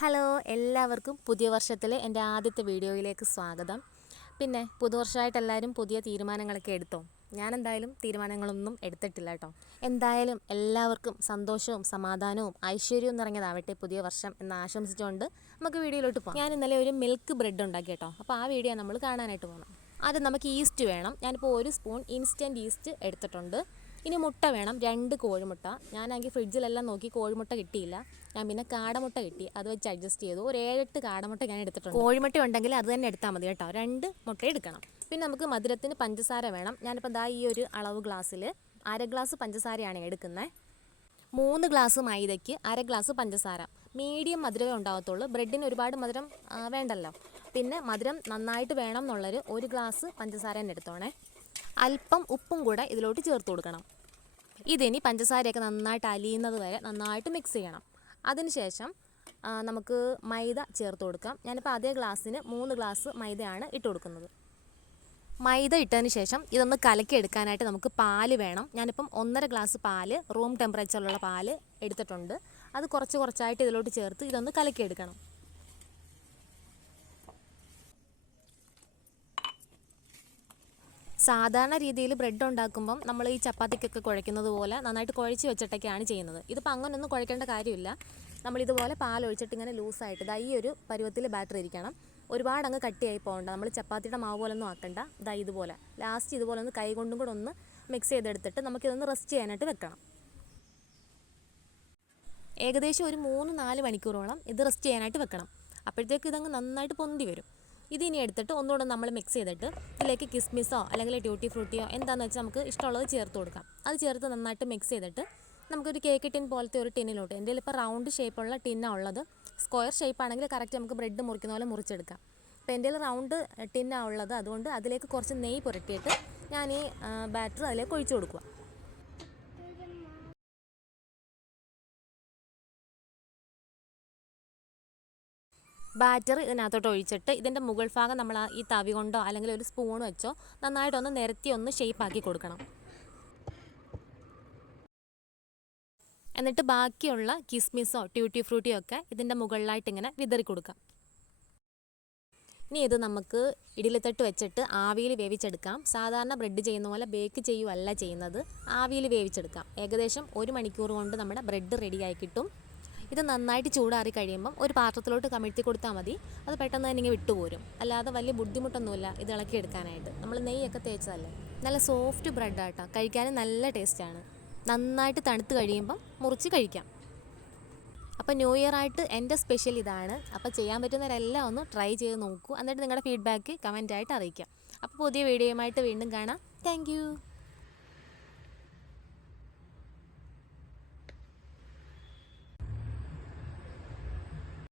Hello എല്ലാവർക്കും പുതിയ വർഷത്തിലെ എന്റെ ആദ്യത്തെ വീഡിയോയിലേക്ക് സ്വാഗതം. പിന്നെ പുതുവർഷമായിട്ട് എല്ലാവരും പുതിയ തീരുമാനങ്ങളൊക്കെ എടുത്തോ? ഞാൻ എന്തായാലും തീരുമാനങ്ങളൊന്നും എടുത്തിട്ടില്ല കേട്ടോ. എന്തായാലും എല്ലാവർക്കും സന്തോഷവും സമാധാനവും ഐശ്വര്യവും നിറഞ്ഞതാവട്ടെ പുതിയ വർഷം എന്ന് ആശംസിച്ചുകൊണ്ട് നമുക്ക് വീഡിയോയിലോട്ട് പോകാം. ഞാൻ ഇന്നലെ ഒരു മിൽക്ക് ബ്രെഡ് ഉണ്ടാക്കി കേട്ടോ. അപ്പോൾ ആ വീഡിയോ നമ്മൾ കാണാനായിട്ട് പോകണം അത് നമുക്ക് ഈസ്റ്റ് വേണം. ഞാനിപ്പോൾ ഒരു സ്പൂൺ ഇൻസ്റ്റന്റ് ഈസ്റ്റ് എടുത്തിട്ടുണ്ട്. ഇനി മുട്ട വേണം രണ്ട് കോഴിമുട്ട. ഞാനാണെങ്കിൽ ഫ്രിഡ്ജിലെല്ലാം നോക്കി കോഴിമുട്ട കിട്ടിയില്ല. ഞാൻ പിന്നെ കാടമുട്ട കിട്ടി അത് വെച്ച് അഡ്ജസ്റ്റ് ചെയ്തു. ഒരു ഏഴെട്ട് കാടമുട്ട ഞാൻ എടുത്തിട്ടുണ്ട്. കോഴിമുട്ട ഉണ്ടെങ്കിൽ അത് തന്നെ എടുത്താൽ മതി കേട്ടോ. രണ്ട് മുട്ട എടുക്കണം. പിന്നെ നമുക്ക് മധുരത്തിന് പഞ്ചസാര വേണം. ഞാനിപ്പോൾ ദാ ഈ ഒരു അളവ് ഗ്ലാസ്സിൽ അര ഗ്ലാസ് പഞ്ചസാരയാണ് എടുക്കുന്നത് മൂന്ന് ഗ്ലാസ് മൈദയ്ക്ക് അര ഗ്ലാസ് പഞ്ചസാര. മീഡിയം മധുരമേ ഉണ്ടാകത്തുള്ളൂ ബ്രെഡിന് ഒരുപാട് മധുരം വേണ്ടല്ലോ. പിന്നെ മധുരം നന്നായിട്ട് വേണം എന്നുള്ളൊരു ഒരു ഗ്ലാസ് പഞ്ചസാര തന്നെ എടുത്തോണേ. അല്പം ഉപ്പും കൂടെ ഇതിലോട്ട് ചേർത്ത് കൊടുക്കണം. ഇതിനി പഞ്ചസാരയൊക്കെ നന്നായിട്ട് അലിയുന്നത് വരെ നന്നായിട്ട് മിക്സ് ചെയ്യണം. അതിനുശേഷം നമുക്ക് മൈദ ചേർത്ത് കൊടുക്കാം. ഞാനിപ്പോൾ അതേ ഗ്ലാസ്സിന് മൂന്ന് ഗ്ലാസ് മൈദയാണ് ഇട്ട് കൊടുക്കുന്നത്. മൈദ ഇട്ടതിന് ശേഷം ഇതൊന്ന് കലക്കി എടുക്കാനായിട്ട് നമുക്ക് പാൽ വേണം. ഞാനിപ്പം ഒന്നര ഗ്ലാസ് പാൽ റൂം ടെമ്പറേച്ചറിലുള്ള പാൽ എടുത്തിട്ടുണ്ട്. അത് കുറച്ച് കുറച്ചായിട്ട് ഇതിലോട്ട് ചേർത്ത് ഇതൊന്ന് കലക്കി സാധാരണ രീതിയിൽ ബ്രെഡ് ഉണ്ടാക്കുമ്പം നമ്മൾ ഈ ചപ്പാത്തിക്കൊക്കെ കുഴയ്ക്കുന്നത് പോലെ നന്നായിട്ട് കുഴച്ച് വെച്ചിട്ടൊക്കെയാണ് ചെയ്യുന്നത്. ഇതിപ്പോൾ അങ്ങനൊന്നും കുഴക്കേണ്ട കാര്യമില്ല. നമ്മളിതുപോലെ പാൽ ഒഴിച്ചിട്ട് ഇങ്ങനെ ലൂസായിട്ട് ദാ ഈ ഒരു പരുവത്തിൽ ബാറ്റർ ഇരിക്കണം. ഒരുപാട് അങ്ങ് കട്ടിയായി പോകണ്ട. നമ്മൾ ചപ്പാത്തിയുടെ മാവ് പോലെ ഒന്നും ആക്കണ്ട. ദാ ഇതുപോലെ. ലാസ്റ്റ് ഇതുപോലെ ഒന്ന് കൈ കൊണ്ടും കൂടെ ഒന്ന് മിക്സ് ചെയ്തെടുത്തിട്ട് നമുക്കിതൊന്ന് റെസ്റ്റ് ചെയ്യാനായിട്ട് വെക്കണം. ഏകദേശം ഒരു മൂന്ന് നാല് മണിക്കൂറോളം ഇത് റെസ്റ്റ് ചെയ്യാനായിട്ട് വെക്കണം. അപ്പോഴത്തേക്ക് ഇതങ്ങ് നന്നായിട്ട് പൊന്തി വരും. ഇതിനി എടുത്തിട്ട് ഒന്നുകൂടെ നമ്മൾ മിക്സ് ചെയ്തിട്ട് ഇതിലേക്ക് കിസ്മിസോ അല്ലെങ്കിൽ ട്യൂട്ടി ഫ്രൂട്ടിയോ എന്താണെന്ന് വെച്ചാൽ നമുക്ക് ഇഷ്ടമുള്ളത് ചേർത്ത് കൊടുക്കാം. അത് ചേർത്ത് നന്നായിട്ട് മിക്സ് ചെയ്തിട്ട് നമുക്കൊരു കേക്ക് ടിൻ പോലത്തെ ഒരു ടിന്നിലോട്ട് എന്റെ ഇപ്പോൾ റൗണ്ട് ഷേപ്പുള്ള ടിന്നാണ് ഉള്ളത്. സ്ക്വയർ ഷേപ്പ് ആണെങ്കിൽ കറക്റ്റ് നമുക്ക് ബ്രെഡ് മുറിക്കുന്ന പോലെ മുറിച്ചെടുക്കാം. അപ്പോൾ എന്റെ റൗണ്ട് ടിന്നാണ് ഉള്ളത് അതുകൊണ്ട് അതിലേക്ക് കുറച്ച് നെയ്യ് പുരട്ടിയിട്ട് ഞാൻ ഈ ബാറ്റർ അതിലേക്ക് ഒഴിച്ചു കൊടുക്കുക ബാറ്റർ ഇതിനകത്തോട്ട് ഒഴിച്ചിട്ട് ഇതിന്റെ മുകൾ ഭാഗം നമ്മൾ ഈ തവി കൊണ്ടോ അല്ലെങ്കിൽ ഒരു സ്പൂൺ വെച്ചോ നന്നായിട്ടൊന്ന് നിരത്തി ഒന്ന് ഷേപ്പ് ആക്കി കൊടുക്കണം. എന്നിട്ട് ബാക്കിയുള്ള കിസ്മിസോ ട്യൂട്ടി ഫ്രൂട്ടിയോ ഒക്കെ ഇതിന്റെ മുകളിലായിട്ട് ഇങ്ങനെ വിതറി കൊടുക്കാം. ഇനി ഇത് നമുക്ക് ഇടിലത്തട്ട് വെച്ചിട്ട് ആവിയിൽ വേവിച്ചെടുക്കാം. സാധാരണ ബ്രെഡ് ചെയ്യുന്ന പോലെ ബേക്ക് ചെയ്യുവല്ല ചെയ്യുന്നത്. ആവിയിൽ വേവിച്ചെടുക്കാം. ഏകദേശം ഒരു മണിക്കൂർ കൊണ്ട് നമ്മുടെ ബ്രെഡ് റെഡിയായി കിട്ടും. ഇത് നന്നായിട്ട് ചൂടാറി കഴിയുമ്പം ഒരു പാത്രത്തിലോട്ട് കമിഴ്ത്തി കൊടുത്താൽ മതി. അത് പെട്ടെന്ന് തന്നെ ഇങ്ങനെ വിട്ടുപോരും. അല്ലാതെ വലിയ ബുദ്ധിമുട്ടൊന്നുമില്ല ഇത് ഇളക്കിയെടുക്കാനായിട്ട് നമ്മൾ നെയ്യൊക്കെ തേച്ചതല്ലേ? നല്ല സോഫ്റ്റ് ബ്രെഡ് ബ്രെഡാട്ടോ. കഴിക്കാനും നല്ല ടേസ്റ്റാണ്. നന്നായിട്ട് തണുത്ത് കഴിയുമ്പം മുറിച്ച് കഴിക്കാം. അപ്പോൾ ന്യൂ ഇയർ ആയിട്ട് എന്റെ സ്പെഷ്യൽ ഇതാണ്. അപ്പോൾ ചെയ്യാൻ പറ്റുന്നവരെല്ലാം ഒന്ന് ട്രൈ ചെയ്ത് നോക്കൂ. എന്നിട്ട് നിങ്ങളുടെ ഫീഡ്ബാക്ക് കമന്റായിട്ട് അറിയിക്കാം. അപ്പോൾ പുതിയ വീഡിയോയുമായിട്ട് വീണ്ടും കാണാം. താങ്ക്